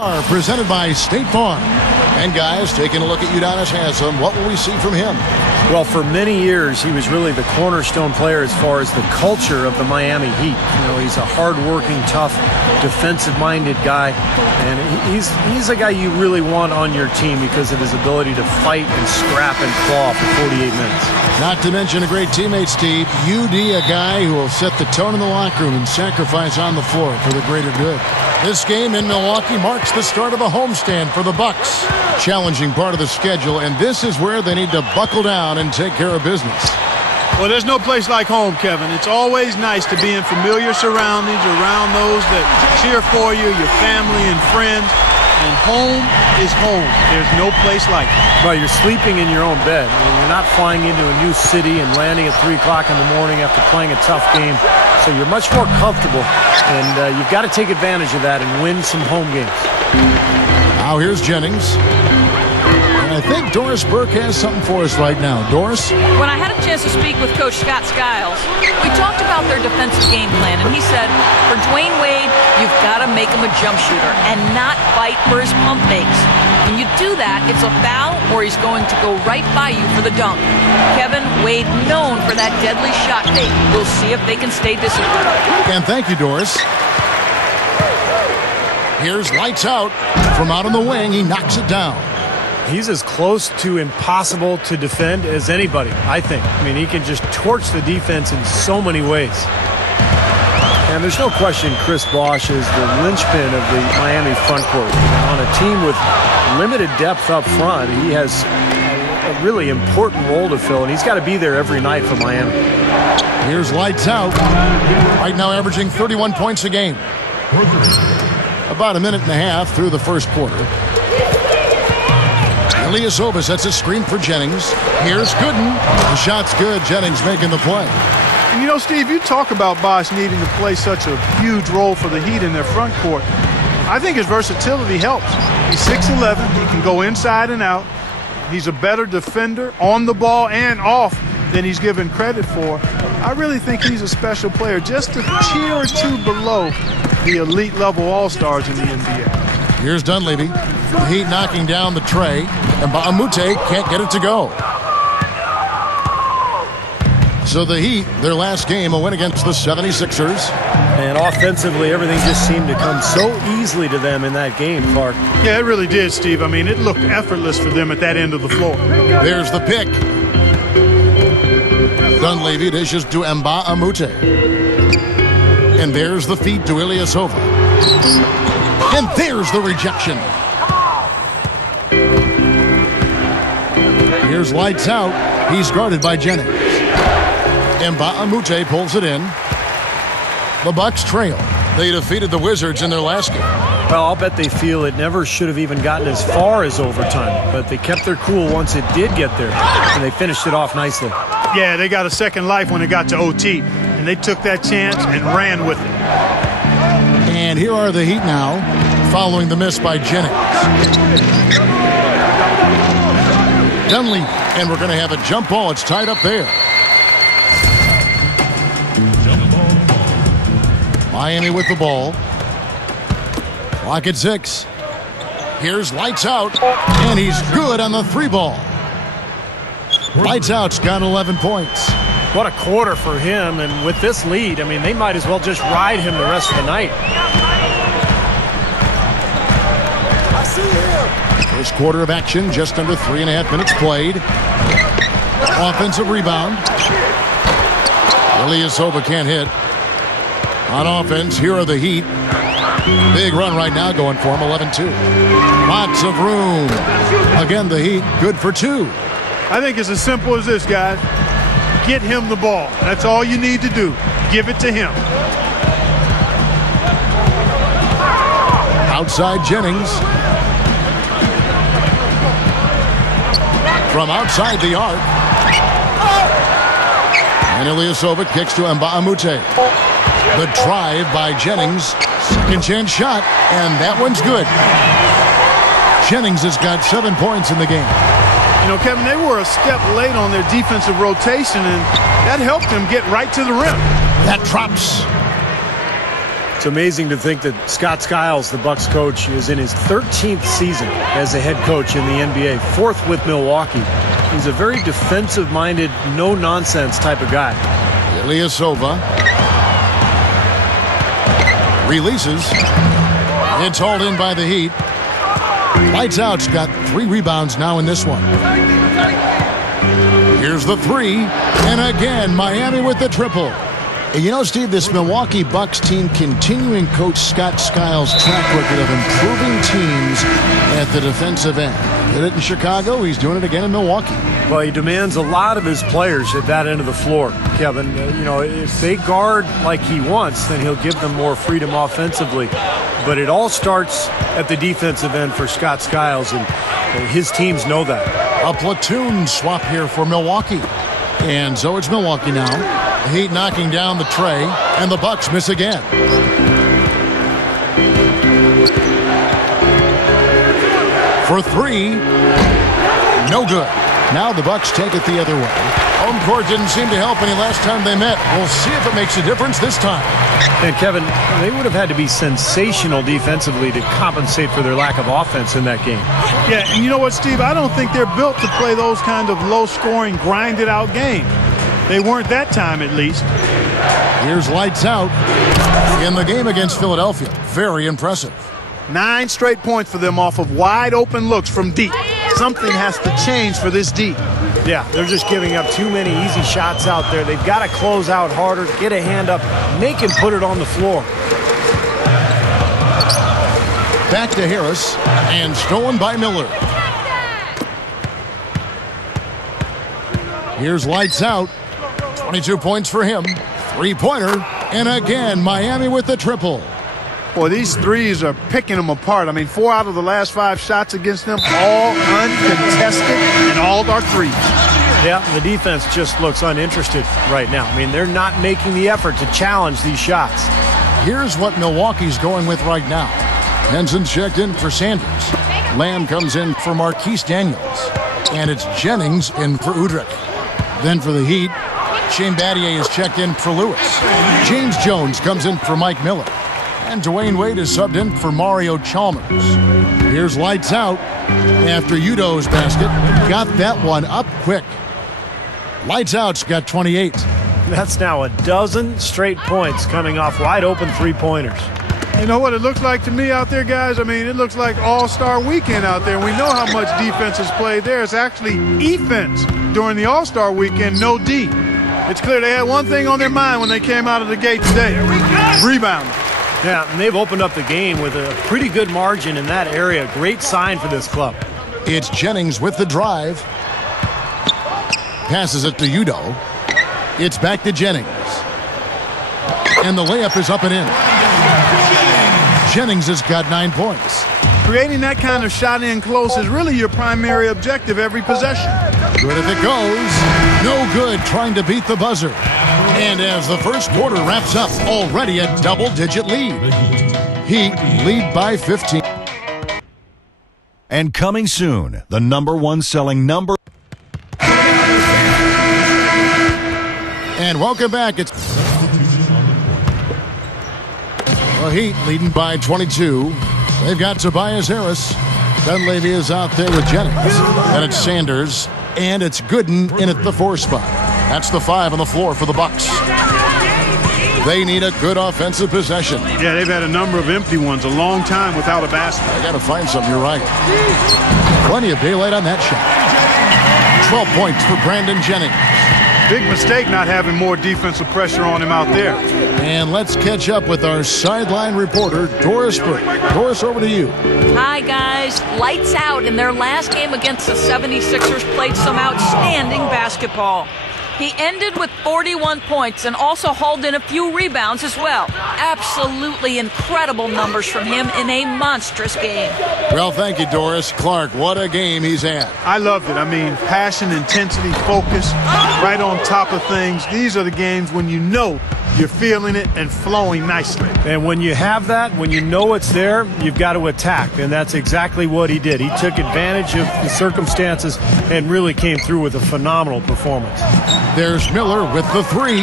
Presented by State Farm. And guys, taking a look at Udonis Haslem, what will we see from him? Well, for many years, he was really the cornerstone player as far as the culture of the Miami Heat. You know, he's a hard-working, tough, defensive-minded guy, and he's a guy you really want on your team because of his ability to fight and scrap and claw for 48 minutes. Not to mention a great teammate, Steve. UD, a guy who will set the tone in the locker room and sacrifice on the floor for the greater good. This game in Milwaukee marks the start of a homestand for the Bucks. Challenging part of the schedule, and this is where they need to buckle down and take care of business. Well, there's no place like home, Kevin. It's always nice to be in familiar surroundings around those that cheer for you, your family and friends. And home is home. There's no place like it. Well, you're sleeping in your own bed. I mean, you're not flying into a new city and landing at 3 o'clock in the morning after playing a tough game. So you're much more comfortable, and you've got to take advantage of that and win some home games. Now here's Jennings. And I think Doris Burke has something for us right now. Doris? When I had a chance to speak with Coach Scott Skiles, we talked about their defensive game plan, and he said, for Dwayne Wade, you've got to make him a jump shooter and not fight for his pump fakes. When you do that, it's a foul or he's going to go right by you for the dunk. Kevin, Wade known for that deadly shot fake. We'll see if they can stay disciplined. And thank you, Doris. Here's lights out. From out on the wing, he knocks it down. He's as close to impossible to defend as anybody, I think. I mean, he can just torch the defense in so many ways. And there's no question Chris Bosh is the linchpin of the Miami front court. On a team with limited depth up front, he has a really important role to fill, and he's got to be there every night for Miami. Here's lights out. Right now averaging 31 points a game. About a minute and a half through the first quarter. Ilyasova sets a screen for Jennings. Here's Gooden. The shot's good. Jennings making the play. And you know, Steve, you talk about Bosh needing to play such a huge role for the Heat in their front court. I think his versatility helps. He's 6'11". He can go inside and out. He's a better defender on the ball and off than he's given credit for. I really think he's a special player, just a tier or two below the elite level all-stars in the NBA. Here's Dunleavy. The Heat knocking down the tray, and Baamute can't get it to go. So the Heat, their last game, a win against the 76ers. And offensively, everything just seemed to come so easily to them in that game, Clark. Yeah, it really did, Steve. I mean, it looked effortless for them at that end of the floor. There's the pick. Dunleavy dishes to Baamute. And there's the feed to Ilyasova. And there's the rejection. Here's lights out. He's guarded by Jennings. And Baamute pulls it in. The Bucks trail. They defeated the Wizards in their last game. Well, I'll bet they feel it never should have even gotten as far as overtime, but they kept their cool once it did get there, and they finished it off nicely. Yeah, they got a second life when it got to OT, and they took that chance and ran with it. And here are the Heat now, following the miss by Jennings. Dunleavy, and we're going to have a jump ball. It's tied up there. Miami with the ball. Clock at 6. Here's lights out, and he's good on the 3 ball. Lights out's got 11 points. What a quarter for him, and with this lead, I mean, they might as well just ride him the rest of the night. I see him. First quarter of action, just under 3.5 minutes played. Offensive rebound. Ilyasova can't hit. On offense, here are the Heat. Big run right now going for him, 11-2. Lots of room. Again, the Heat, good for 2. I think it's as simple as this, guys. Get him the ball. That's all you need to do. Give it to him. Outside Jennings. From outside the arc. And Ilyasova kicks to Baamute. The drive by Jennings. Second chance shot, and that one's good. Jennings has got 7 points in the game. You know, Kevin, they were a step late on their defensive rotation, and that helped them get right to the rim. That drops. It's amazing to think that Scott Skiles, the Bucks coach, is in his 13th season as a head coach in the NBA, 4th with Milwaukee. He's a very defensive-minded, no-nonsense type of guy. Ilyasova releases. It's hauled in by the Heat. Lights Out's got 3 rebounds now in this one. Here's the 3. And again, Miami with the triple. You know, Steve, this Milwaukee Bucks team continuing Coach Scott Skiles' track record of improving teams at the defensive end. Did it in Chicago. He's doing it again in Milwaukee. Well, he demands a lot of his players at that end of the floor, Kevin. You know, if they guard like he wants, then he'll give them more freedom offensively. But it all starts at the defensive end for Scott Skiles, and his teams know that. A platoon swap here for Milwaukee. And so it's Milwaukee now. The Heat knocking down the tray, and the Bucks miss again. For 3, no good. Now the Bucks take it the other way. Home court didn't seem to help any last time they met. We'll see if it makes a difference this time. And Kevin, they would have had to be sensational defensively to compensate for their lack of offense in that game. Yeah, and you know what, Steve? I don't think they're built to play those kind of low-scoring, grinded-out games. They weren't that time, at least. Here's Lights Out in the game against Philadelphia. Very impressive. 9 straight points for them off of wide-open looks from deep. Something has to change for this D. Yeah, they're just giving up too many easy shots out there. They've got to close out harder, get a hand up, make him put it on the floor. Back to Harris, and stolen by Miller. Here's Lights Out. 22 points for him. 3-pointer, and again, Miami with the triple. Boy, these threes are picking them apart. I mean, 4 out of the last 5 shots against them, all uncontested, and all are threes. Yeah, the defense just looks uninterested right now. I mean, they're not making the effort to challenge these shots. Here's what Milwaukee's going with right now. Henson's checked in for Sanders. Lamb comes in for Marquise Daniels. And it's Jennings in for Udrich. Then for the Heat, Shane Battier is checked in for Lewis. James Jones comes in for Mike Miller. And Dwayne Wade is subbed in for Mario Chalmers. Here's Lights Out after Udo's basket. Got that one up quick. Lights Out's got 28. That's now a dozen straight points coming off wide open 3-pointers. You know what it looks like to me out there, guys? I mean, it looks like All-Star Weekend out there. We know how much defense is played there. It's actually offense during the All-Star Weekend, no D. It's clear they had one thing on their mind when they came out of the gate today. Rebounding. Yeah, and they've opened up the game with a pretty good margin in that area. Great sign for this club. It's Jennings with the drive. Passes it to Udo. It's back to Jennings. And the layup is up and in. Jennings has got 9 points. Creating that kind of shot in close is really your primary objective every possession. Good if it goes. No good trying to beat the buzzer. And as the first quarter wraps up, already a double-digit lead. Heat lead by 15. And coming soon, the #1 selling number. And welcome back. It's the Heat leading by 22. They've got Tobias Harris. Dunleavy is out there with Jennings. And it's Sanders. And it's Gooden in at the 4 spot. That's the 5 on the floor for the Bucks. They need a good offensive possession. Yeah, they've had a number of empty ones, a long time without a basket. I got to find something. You're right. Plenty of daylight on that shot. 12 points for Brandon Jennings. Big mistake not having more defensive pressure on him out there. And let's catch up with our sideline reporter, Doris Burke. Doris, over to you. Hi, guys. Lights Out in their last game against the 76ers played some outstanding basketball. He ended with 41 points and also hauled in a few rebounds as well. Absolutely incredible numbers from him in a monstrous game. Well, thank you, Doris. Clark, what a game he's had. I loved it. I mean, passion, intensity, focus, right on top of things. These are the games when you know you're feeling it and flowing nicely. And when you have that, when you know it's there, you've got to attack. And that's exactly what he did. He took advantage of the circumstances and really came through with a phenomenal performance. There's Miller with the 3.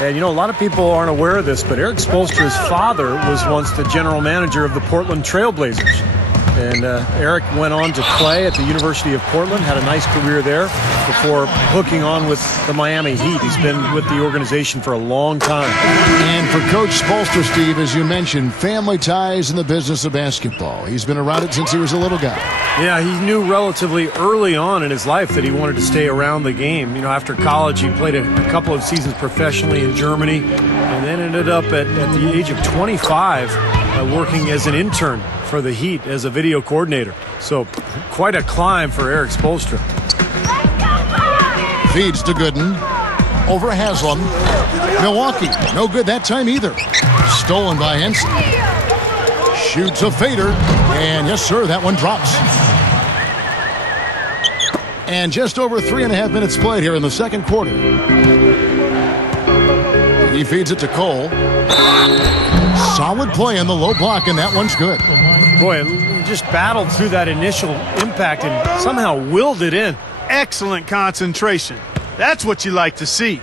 And, you know, a lot of people aren't aware of this, but Eric Spoelstra's father was once the general manager of the Portland Trail Blazers. And Eric went on to play at the University of Portland, had a nice career there before hooking on with the Miami Heat. He's been with the organization for a long time. And for Coach Spoelstra, Steve, as you mentioned, family ties in the business of basketball. He's been around it since he was a little guy. Yeah, he knew relatively early on in his life that he wanted to stay around the game. You know, after college, he played a couple of seasons professionally in Germany and then ended up at the age of 25 working as an intern for the Heat as a video coordinator. So quite a climb for Eric Spoelstra. Feeds to Gooden. Over Haslam. Milwaukee, no good that time either. Stolen by Henson. Shoots a fader. And yes, sir, that one drops. And just over 3.5 minutes played here in the second quarter. He feeds it to Cole. Solid play in the low block, and that one's good. Boy, just battled through that initial impact and somehow willed it in. Excellent concentration. That's what you like to see.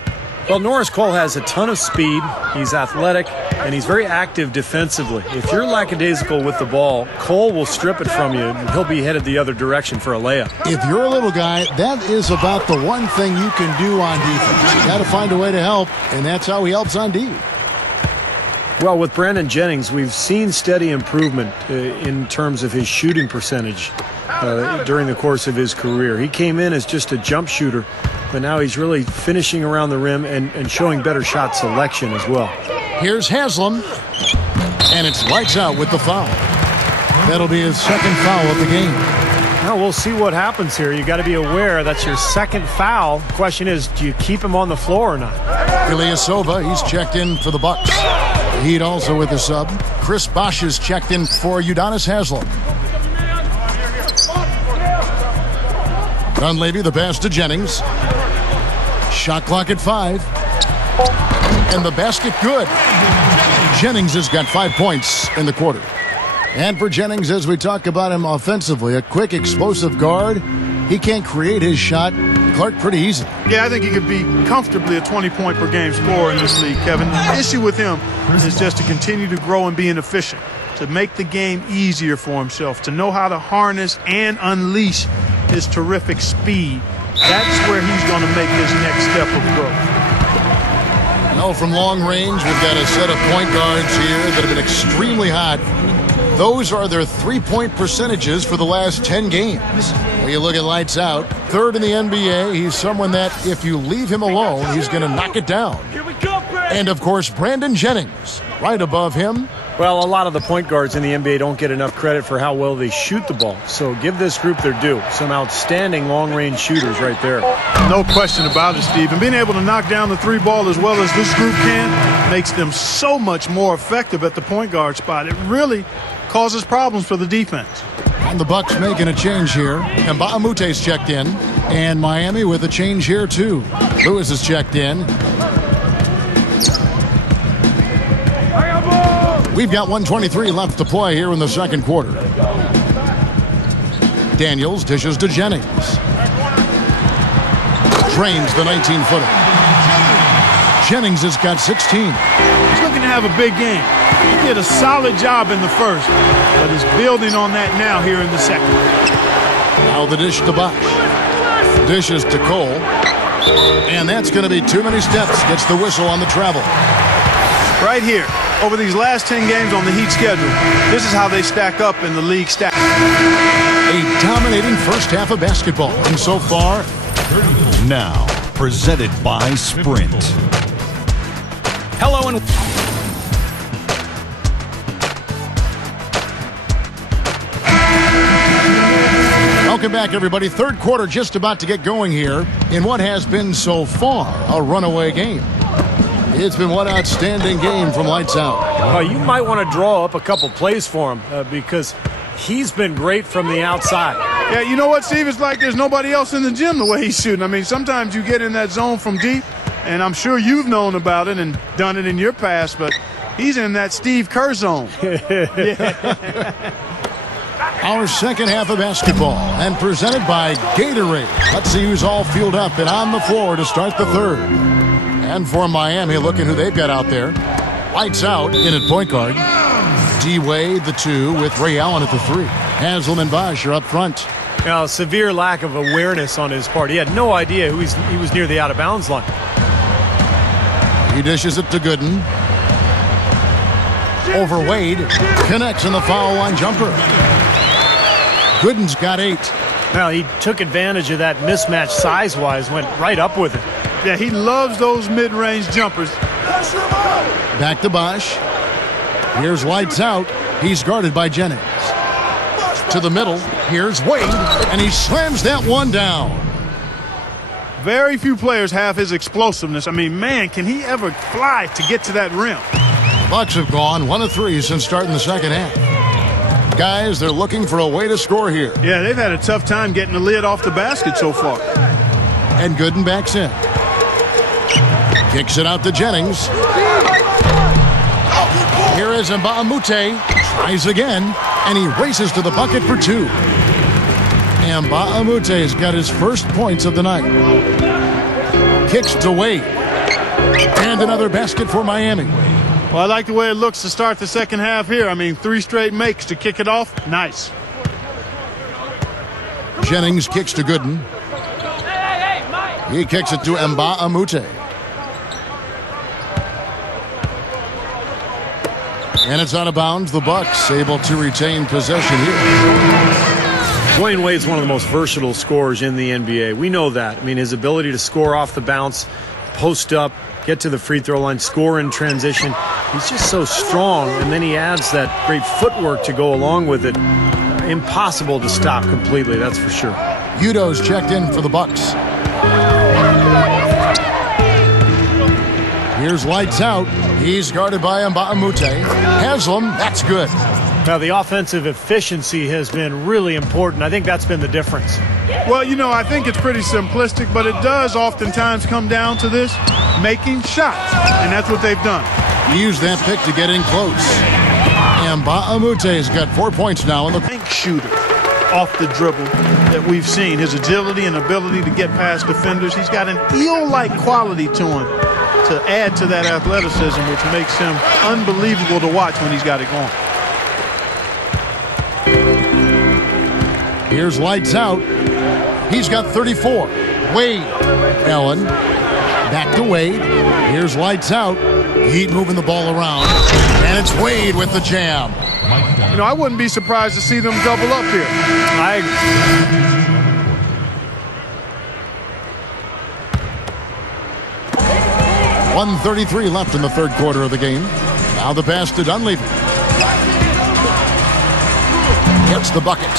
Well, Norris Cole has a ton of speed. He's athletic, and he's very active defensively. If you're lackadaisical with the ball, Cole will strip it from you, and he'll be headed the other direction for a layup. If you're a little guy, that is about the one thing you can do on defense. You got to find a way to help, and that's how he helps on D. Well, with Brandon Jennings, we've seen steady improvement in terms of his shooting percentage during the course of his career. He came in as just a jump shooter, but now he's really finishing around the rim and showing better shot selection as well. Here's Haslam, and it's lights out with the foul. That'll be his second foul of the game. Now we'll see what happens here. You got to be aware that's your second foul. The question is, do you keep him on the floor or not? Ilyasova, he's checked in for the Bucks. Heat also with the sub. Chris Bosh is checked in for Udonis Haslam. Dunleavy, the pass to Jennings. Shot clock at 5. And the basket good. Jennings has got 5 points in the quarter. And for Jennings, as we talk about him offensively, a quick, explosive guard. He can't create his shot, Clark, pretty easily. Yeah, I think he could be comfortably a 20-point per game scorer in this league, Kevin. The issue with him is just to continue to grow and being efficient, to make the game easier for himself, to know how to harness and unleash his terrific speed. That's where he's going to make his next step of growth. Now from long range, we've got a set of point guards here that have been extremely hot. Those are their three-point percentages for the last 10 games. When you look at lights out, third in the NBA, he's someone that if you leave him alone, he's going to knock it down. And, of course, Brandon Jennings, right above him. Well, a lot of the point guards in the NBA don't get enough credit for how well they shoot the ball. So give this group their due. Some outstanding long-range shooters right there. No question about it, Steve. And being able to knock down the three ball as well as this group can makes them so much more effective at the point guard spot. It really causes problems for the defense. And the Bucks making a change here. And Mbaamute's checked in. And Miami with a change here, too. Lewis is checked in. We've got 1:23 left to play here in the second quarter. Daniels dishes to Jennings. Drains the 19-footer. Jennings has got 16. He's looking to have a big game. He did a solid job in the first, but is building on that now here in the second. Now the dish to Bosh. Dishes to Cole. And that's going to be too many steps. Gets the whistle on the travel. Right here, over these last 10 games on the Heat schedule, this is how they stack up in the league stack. A dominating first half of basketball. And so far, now, presented by Sprint. Hello and welcome back, everybody. Third quarter just about to get going here in what has been so far a runaway game. It's been one outstanding game from lights out. You might want to draw up a couple plays for him because he's been great from the outside. Yeah, you know what, Steve? It's like there's nobody else in the gym the way he's shooting. I mean, sometimes you get in that zone from deep, and I'm sure you've known about it and done it in your past, but he's in that Steve Kerr zone. Our second half of basketball and presented by Gatorade. Let's see who's all fueled up and on the floor to start the third. And for Miami, looking who they've got out there. Lights out in at point guard. D-Wade, the 2, with Ray Allen at the 3. Haslam and Bosch are up front. Now, severe lack of awareness on his part. He had no idea he was near the out-of-bounds line. He dishes it to Gooden. Over Wade. Connects in the foul line jumper. Gooden's got 8. Now, he took advantage of that mismatch size-wise, went right up with it. Yeah, he loves those mid-range jumpers. Back to Bosch. Here's lights out. He's guarded by Jennings. To the middle. Here's Wade, and he slams that one down. Very few players have his explosiveness. I mean, man, can he ever fly to get to that rim? The Bucks have gone 1 of 3 since starting the second half. Guys, they're looking for a way to score here. Yeah, they've had a tough time getting the lid off the basket so far. And Gooden backs in. Kicks it out to Jennings. Here is Mbamute. Tries again, and he races to the bucket for 2. Mbamute has got his first points of the night. Kicks to Wade. And another basket for Miami. Well, I like the way it looks to start the second half here. I mean, 3 straight makes to kick it off. Nice. Jennings kicks to Gooden. He kicks it to Mbamute. And it's out of bounds. The Bucks able to retain possession here. Dwyane Wade's one of the most versatile scorers in the NBA. We know that. I mean, his ability to score off the bounce, post up, get to the free throw line, score in transition. He's just so strong, and then he adds that great footwork to go along with it. Impossible to stop completely, that's for sure. Udo's checked in for the Bucks. Here's lights out. He's guarded by Mbamute. Haslam, that's good. Now, the offensive efficiency has been really important. I think that's been the difference. Well, you know, I think it's pretty simplistic, but it does oftentimes come down to this, making shots, and that's what they've done. He used that pick to get in close. Mbamute has got 4 points now in the Bank shooter off the dribble that we've seen. His agility and ability to get past defenders. He's got an eel-like quality to him to add to that athleticism, which makes him unbelievable to watch when he's got it going. Here's lights out. He's got 34. Wade. Allen. Back to Wade. Here's lights out. Heat moving the ball around. And it's Wade with the jam. You know, I wouldn't be surprised to see them double up here. 1:33 left in the third quarter of the game. Now the pass to Dunleavy. Gets the bucket.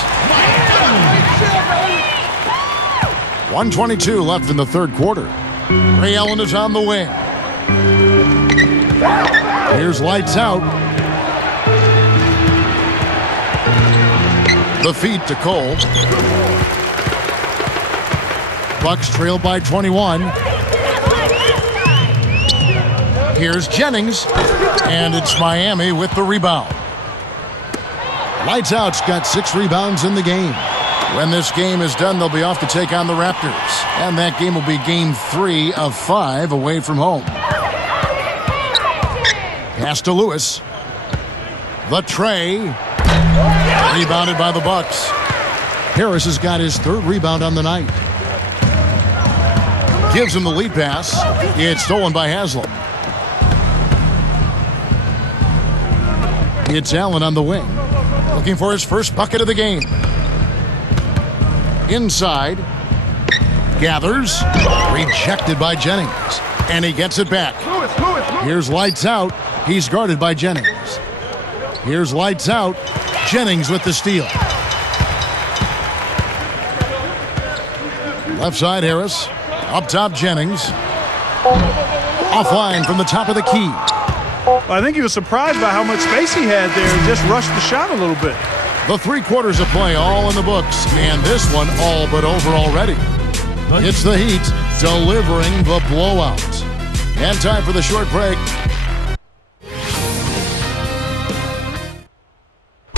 1:22 left in the third quarter. Ray Allen is on the wing. Here's lights out. The feed to Cole. Bucks trail by 21. Here's Jennings, and it's Miami with the rebound. Lights Out's got 6 rebounds in the game. When this game is done, they'll be off to take on the Raptors, and that game will be game 3 of 5 away from home. Pass to Lewis. The tray. Rebounded by the Bucks. Harris has got his 3rd rebound on the night. Gives him the lead pass. It's stolen by Haslam. It's Allen on the wing. Looking for his first bucket of the game. Inside. Gathers. Rejected by Jennings. And he gets it back. Here's lights out. He's guarded by Jennings. Here's lights out. Jennings with the steal. Left side Harris. Up top Jennings. Offline from the top of the key. I think he was surprised by how much space he had there and just rushed the shot a little bit. The 3 quarters of play all in the books, and this one all but over already. It's the Heat delivering the blowout. And time for the short break.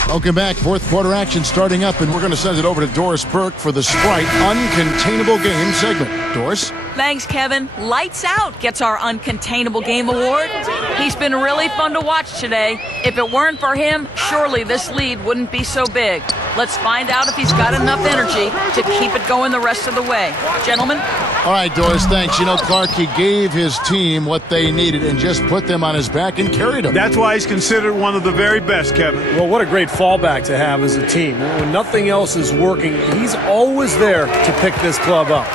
Welcome back. 4th quarter action starting up, and we're going to send it over to Doris Burke for the Sprite Uncontainable Game segment. Doris? Thanks, Kevin. Lights Out gets our Uncontainable Game Award. He's been really fun to watch today. If it weren't for him, surely this lead wouldn't be so big. Let's find out if he's got enough energy to keep it going the rest of the way. Gentlemen? All right, Doris, thanks. You know, Clark, he gave his team what they needed and just put them on his back and carried them. That's why he's considered one of the very best, Kevin. Well, what a great fallback to have as a team. When nothing else is working, he's always there to pick this club up.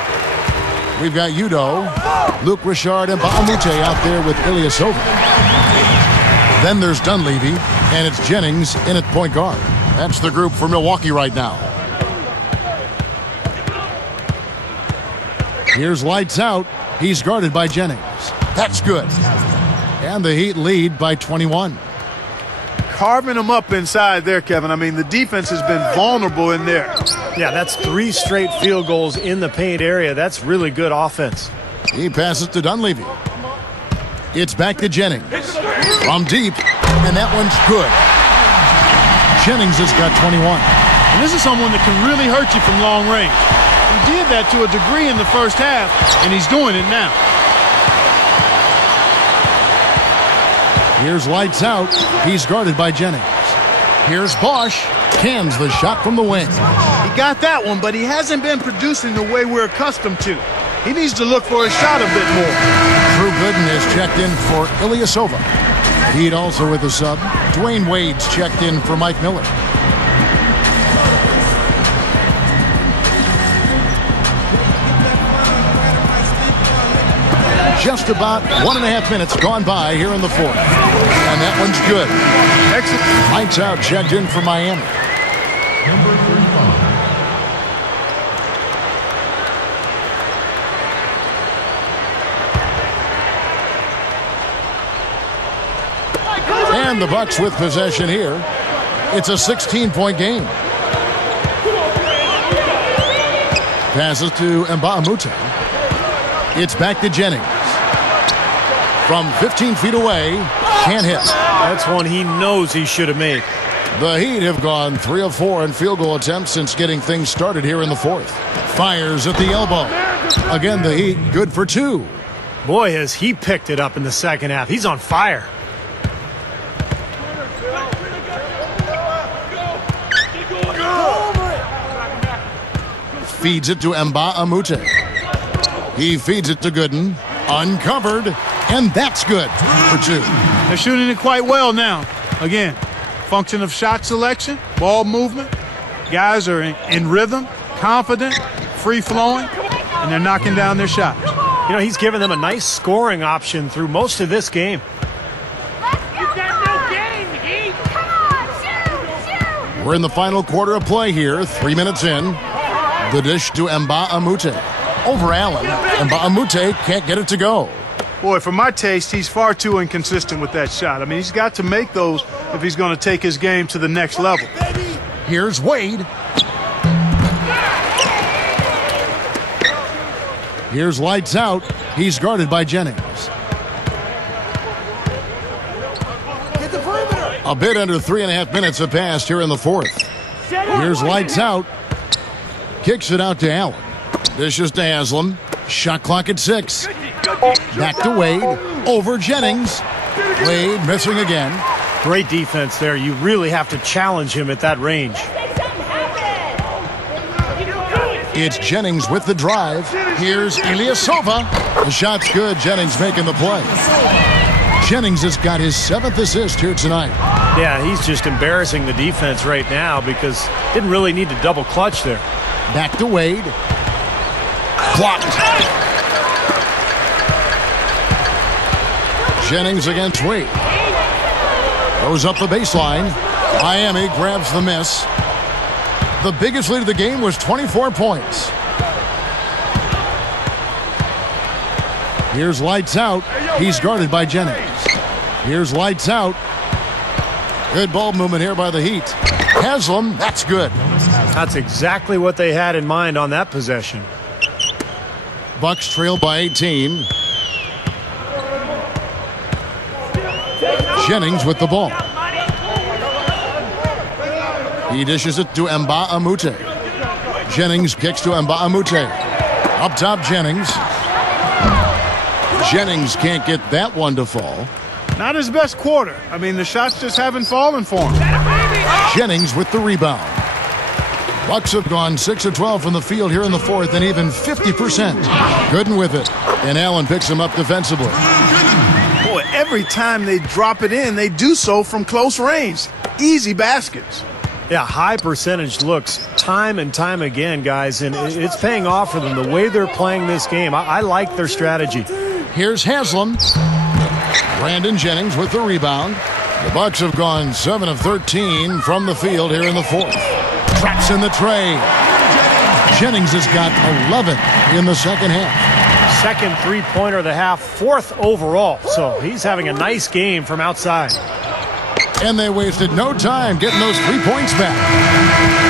We've got Udo, Luke Richard, and Baamute out there with Ilyasova. Then there's Dunleavy, and it's Jennings in at point guard. That's the group for Milwaukee right now. Here's Lights Out. He's guarded by Jennings. That's good. And the Heat lead by 21. Carving them up inside there, Kevin. I mean, the defense has been vulnerable in there. Yeah, that's 3 straight field goals in the paint area. That's really good offense. He passes to Dunleavy. It's back to Jennings. From deep, and that one's good. Jennings has got 21. And this is someone that can really hurt you from long range. He did that to a degree in the first half, and he's doing it now. Here's Lights Out. He's guarded by Jennings. Here's Bosch. Cans the shot from the wing. He got that one, but he hasn't been producing the way we're accustomed to. He needs to look for a shot a bit more. Drew Gooden is checked in for Ilyasova. Heat also with the sub. Dwayne Wade's checked in for Mike Miller. Just about 1.5 minutes gone by here in the fourth. And that one's good. Lights Out checked in for Miami. Number 35. And the Bucks with possession here. It's a 16-point game. Passes to Mbamute. It's back to Jennings. From 15 feet away, can't hit. That's one he knows he should have made. The Heat have gone 3 of 4 in field goal attempts since getting things started here in the fourth. Fires at the elbow. Again, the Heat good for 2. Boy, has he picked it up in the second half. He's on fire. Feeds it to Mbamute. He feeds it to Gooden. Uncovered. And that's good for 2. They're shooting it quite well now. Again, function of shot selection, ball movement. Guys are in rhythm, confident, free-flowing, and they're knocking down their shots. You know, he's given them a nice scoring option through most of this game. We're in the final quarter of play here. 3 minutes in. The dish to Mbamute. Over Allen. Mbamute can't get it to go. Boy, for my taste, he's far too inconsistent with that shot. I mean, he's got to make those if he's going to take his game to the next level. Here's Wade. Here's Lights Out. He's guarded by Jennings. A bit under 3.5 minutes have passed here in the fourth. Here's Lights Out. Kicks it out to Allen. Dishes to Haslam. Shot clock at 6. Back to Wade. Over Jennings. Wade missing again. Great defense there. You really have to challenge him at that range. It's Jennings with the drive. Here's Ilyasova. The shot's good. Jennings making the play. Jennings has got his 7th assist here tonight. Yeah, he's just embarrassing the defense right now because didn't really need to double clutch there. Back to Wade. Blocked. Jennings against Wade. Goes up the baseline. Miami grabs the miss. The biggest lead of the game was 24 points. Here's Lights Out. He's guarded by Jennings. Here's Lights Out. Good ball movement here by the Heat. Haslam, that's good. That's exactly what they had in mind on that possession. Bucks trail by 18. Jennings with the ball. He dishes it to Mbamute. Jennings kicks to Mbamute. Up top, Jennings. Jennings can't get that one to fall. Not his best quarter. I mean, the shots just haven't fallen for him. Jennings with the rebound. Bucks have gone 6 of 12 from the field here in the fourth and even 50%. Gooden with it. And Allen picks him up defensively. Boy, every time they drop it in, they do so from close range. Easy baskets. Yeah, high percentage looks time and time again, guys, and it's paying off for them the way they're playing this game. I like their strategy. Here's Haslam. Brandon Jennings with the rebound. The Bucks have gone 7 of 13 from the field here in the fourth. Traps in the tray. Jennings has got 11 in the second half. Second three-pointer of the half, fourth overall. So he's having a nice game from outside. And they wasted no time getting those 3 points back.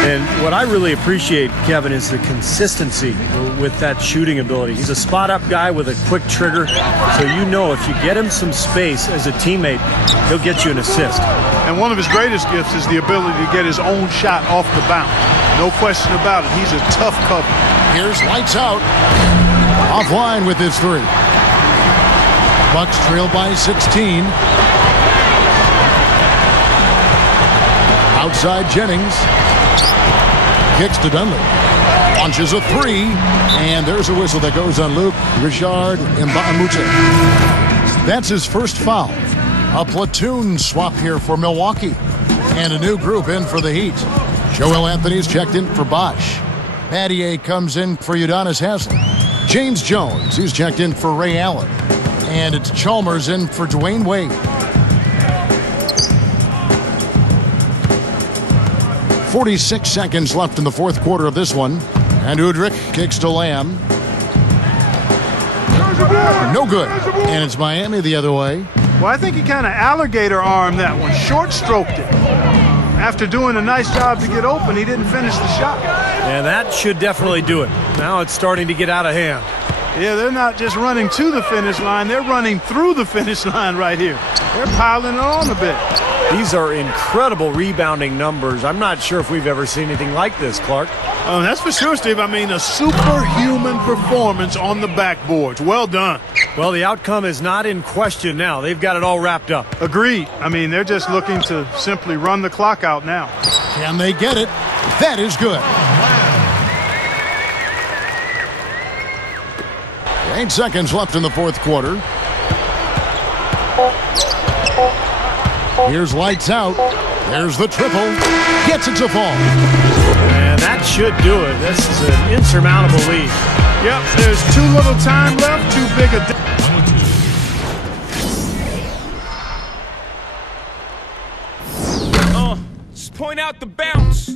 And what I really appreciate, Kevin, is the consistency with that shooting ability. He's a spot-up guy with a quick trigger. So you know if you get him some space as a teammate, he'll get you an assist. And one of his greatest gifts is the ability to get his own shot off the bounce. No question about it. He's a tough cover. Here's Lights Out. Offline with his three. Bucks trail by 16. Outside Jennings. Kicks to Dunley. Launches a three. And there's a whistle that goes on Luke Richard Mbamute. That's his first foul. A platoon swap here for Milwaukee. And a new group in for the Heat. Joel Anthony's checked in for Bosch. Battier comes in for Udonis Haslem. James Jones, he's checked in for Ray Allen. And it's Chalmers in for Dwayne Wade. 46 seconds left in the fourth quarter of this one. And Udrich kicks to Lamb. No good. And it's Miami the other way. Well, I think he kind of alligator armed that one. Short stroked it. After doing a nice job to get open, he didn't finish the shot. And that should definitely do it. Now it's starting to get out of hand. Yeah, they're not just running to the finish line. They're running through the finish line right here. They're piling it on a bit. These are incredible rebounding numbers. I'm not sure if we've ever seen anything like this, Clark. Oh, that's for sure, Steve. I mean, a superhuman performance on the backboards. Well done. Well, the outcome is not in question now. They've got it all wrapped up. Agreed. I mean, they're just looking to simply run the clock out now. Can they get it? That is good. 8 seconds left in the fourth quarter. Here's Lights Out. There's the triple. Gets it to fall. And that should do it. This is an insurmountable lead. Yep, there's too little time left, too big a... Just point out the bounce.